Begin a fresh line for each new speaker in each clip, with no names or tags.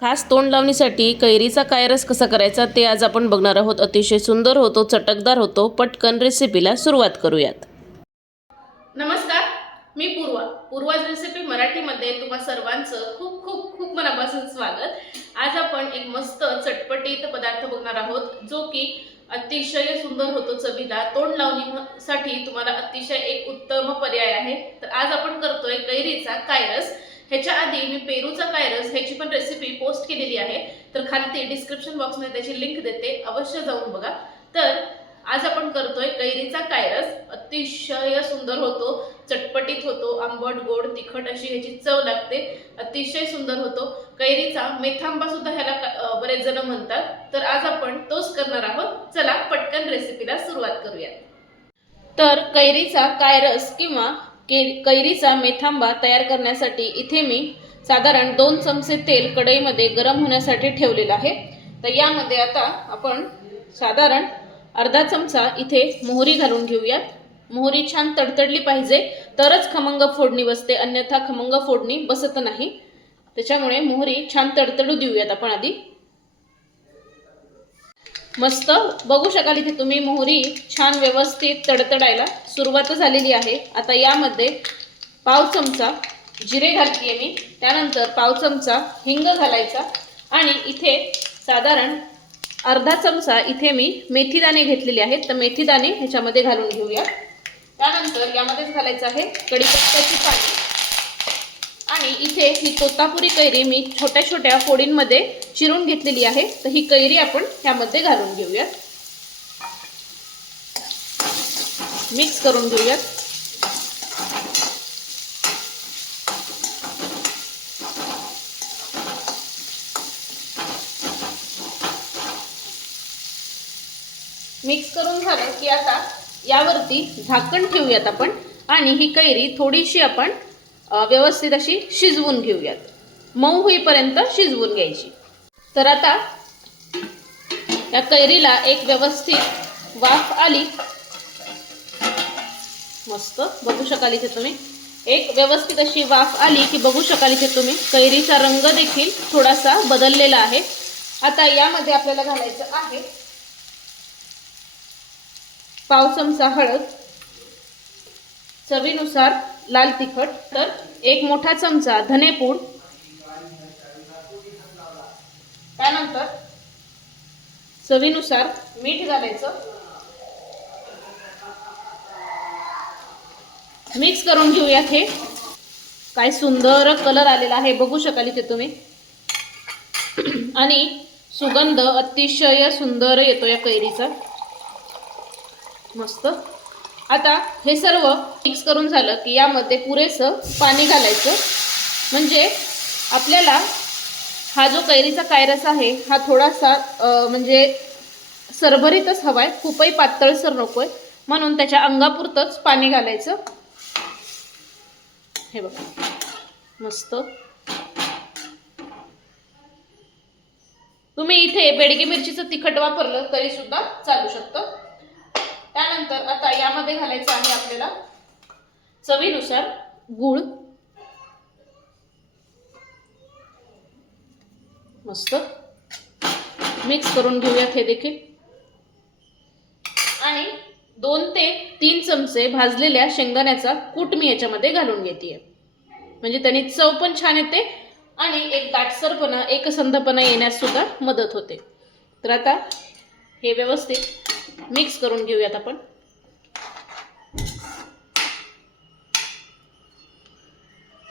खास तोंड लावणीसाठी कैरीचा कायरस कसा करायचा ते आज आपण बघणार आहोत. अतिशय सुंदर होतो चटकदार होतो पटकन रेसिपीला सुरुवात करूयात.
नमस्कार मी पूर्वा. पूर्वाज रेसिपी मराठीमध्ये तुम्हा सर्वांचं खूप खूप खूप मनापासून स्वागत. आज आपण एक मस्त चटपटीत पदार्थ बघणार आहोत जो की अतिशय सुंदर होतो चवीला. तोंड लावणीसाठी तुम्हाला अतिशय एक उत्तम पर्याय आहे. तर आज आपण करतोय कैरीचा कायरस ह्याच्या आधी मी पेरूचा कायरस ह्याची पण रेसिपी पोस्ट केलेली आहे. तर खाली डिस्क्रिप्शन बॉक्समध्ये त्याची लिंक देते. अवश्य जाऊन बघा. तर आज आपण करतोय कैरीचा कायरस अतिशय सुंदर होतो. चटपटीत होतो. आंबट गोड तिखट अशी ह्याची चव लागते. अतिशय सुंदर होतो. कैरीचा मेथांबा सुद्धा ह्याला बरेच जण म्हणतात. तर आज आपण तोच करणार आहोत. चला पटकन रेसिपीला सुरुवात करूया तर कैरीचा कायरस किंवा के कैरीचा मेथांबा तयार करण्यासाठी इथे मी साधारण दोन चमचे तेल कढईमध्ये गरम होण्यासाठी ठेवलेलं आहे. तर यामध्ये आता आपण साधारण अर्धा चमचा इथे मोहरी घालून घेऊयात. मोहरी छान तडतडली पाहिजे तरच खमंग फोडणी बसते अन्यथा खमंग फोडणी बसत नाही. त्याच्यामुळे मोहरी छान तडतडू देऊयात आपण आधी. मस्त. बघू शकाल इथे तुम्ही मोहरी छान व्यवस्थित तडतडायला सुरुवात झालेली आहे. आता यामध्ये पाव चमचा जिरे घालतीये मी. त्यानंतर पाव चमचा हिंग घालायचा. आणि इथे साधारण अर्धा चमचा इथे मी मेथीदाणे घेतलेले आहेत. तर मेथीदाणे ह्याच्यामध्ये घालून घेऊया. त्यानंतर यामध्येच घालायचं आहे कढीपत्त्याची पाणी आणि इथे ही तोतापुरी कैरी मी छोट्या छोट्या फोडींमध्ये चिरून घेतलेली आहे. तर ही कैरी आपण ह्यामध्ये घालून घेऊयात. मिक्स करून घेऊयात. मिक्स करून झालं की आता यावरती झाकण ठेवूयात आपण. आणि ही कैरी थोडीशी आपण व्यवस्थित अशी शिजवून घेऊयात. मऊ होईपर्यंत शिजवून घ्यायची. तर आता या कैरीला एक व्यवस्थित वाफ आली. मस्त. बघू शकाल इथे तुम्ही. एक व्यवस्थित अशी वाफ आली की बघू शकाल इथे तुम्ही. कैरीचा रंग देखील थोडासा बदललेला आहे. आता यामध्ये आपल्याला घालायचं आहे पाव चमचा हळद. चवीनुसार लाल तिखट तर एक मोठा चमचा धनेपूड त्यानंतर चवीनुसार मीठ घालायचं. मिक्स करून घेऊयात हे. काय सुंदर कलर आलेला आहे बघू शकाल इथे तुम्ही. आणि सुगंध अतिशय सुंदर येतो या कैरीचा. मस्त. आता हे सर्व मिक्स करून झालं की यामध्ये पुरेसं पाणी घालायचं. म्हणजे आपल्याला हा जो कैरीचा कायरस आहे हा थोडासा म्हणजे सरभरीतच हवा आहे खूपही पातळसर नको आहे म्हणून त्याच्या अंगापुरतंच पाणी घालायचं. हे बघा. मस्त. तुम्ही इथे बेडगी मिरचीचं तिखट वापरलं तरी सुद्धा चालू शकतं. त्यानंतर आता यामध्ये घालायचं आहे आपल्याला चवीनुसार गूळ. मस्त. मिक्स करून घेऊयात हे देखील. आणि दोन ते तीन चमचे भाजलेल्या शेंगदाण्याचा कूट मी याच्यामध्ये घालून घेते म्हणजे त्यांनी चव पण छान येते आणि एक दाटसरपणा एकसंधपणा येण्यास सुद्धा मदत होते. तर आता हे व्यवस्थित मिक्स करून घेऊयात आपण.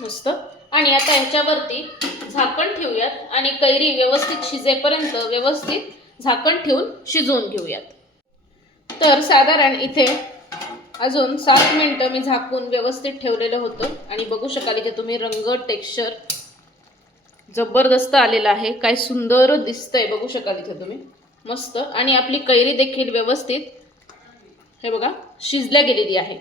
मस्त आणि आता ह्याच्यावरती झाकण ठेवूयात आणि कैरी व्यवस्थित शिजेपर्यंत व्यवस्थित झाकण ठेवून शिजवून घेऊयात. तर साधारण इथे अजून सात मिनटं मी झाकून व्यवस्थित ठेवलेलं होतं. आणि बघू शकाल इथे तुम्ही रंग टेक्स्चर जबरदस्त आलेला आहे. काय सुंदर दिसतंय बघू शकाल इथे तुम्ही. मस्त. आणि आपली कैरी देखील व्यवस्थित हे बघा शिजल्या गेलेली आहे.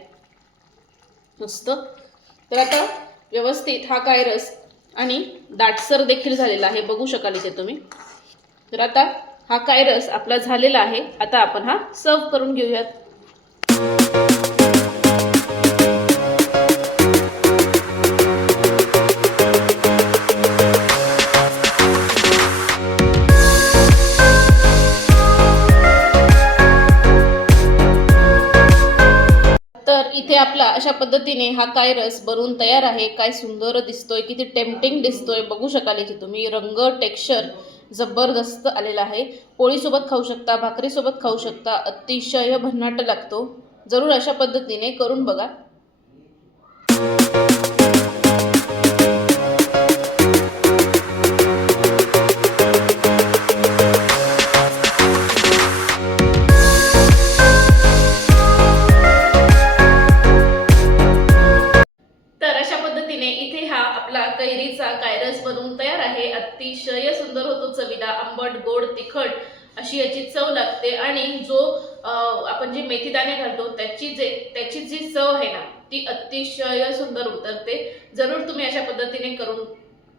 मस्त. तर आता व्यवस्थित हा कायरस आणि दाटसर देखील झालेला आहे. बघू शकाल इथे तुम्ही. तर आता हा कायरस आपला झालेला आहे. आता आपण हा सर्व करून घेऊयात. आपला अशा पद्धतीने हा काय रस बनवून तयार आहे काय सुंदर दिसतोय किती टेम्पटिंग दिसतोय बघू शकाल इथे तुम्ही. रंग टेक्स्चर जबरदस्त आलेला आहे. पोळीसोबत खाऊ शकता भाकरीसोबत खाऊ शकता अतिशय भन्नाट लागतो. जरूर अशा पद्धतीने करून बघा. मेथीचा कायरस बनवून तयार आहे. अतिशय सुंदर होतो चवीला आंबट गोड तिखट अशी याची चव लागते आणि जो आपण जे मेथीदाणे घालतो त्याची जे त्याची जी चव आहे ना ती अतिशय सुंदर उतरते. जरूर तुम्ही अशा पद्धतीने करून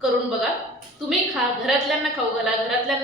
करून बघा. तुम्ही खा घरातल्यांना खाऊ घाला घरातल्यांना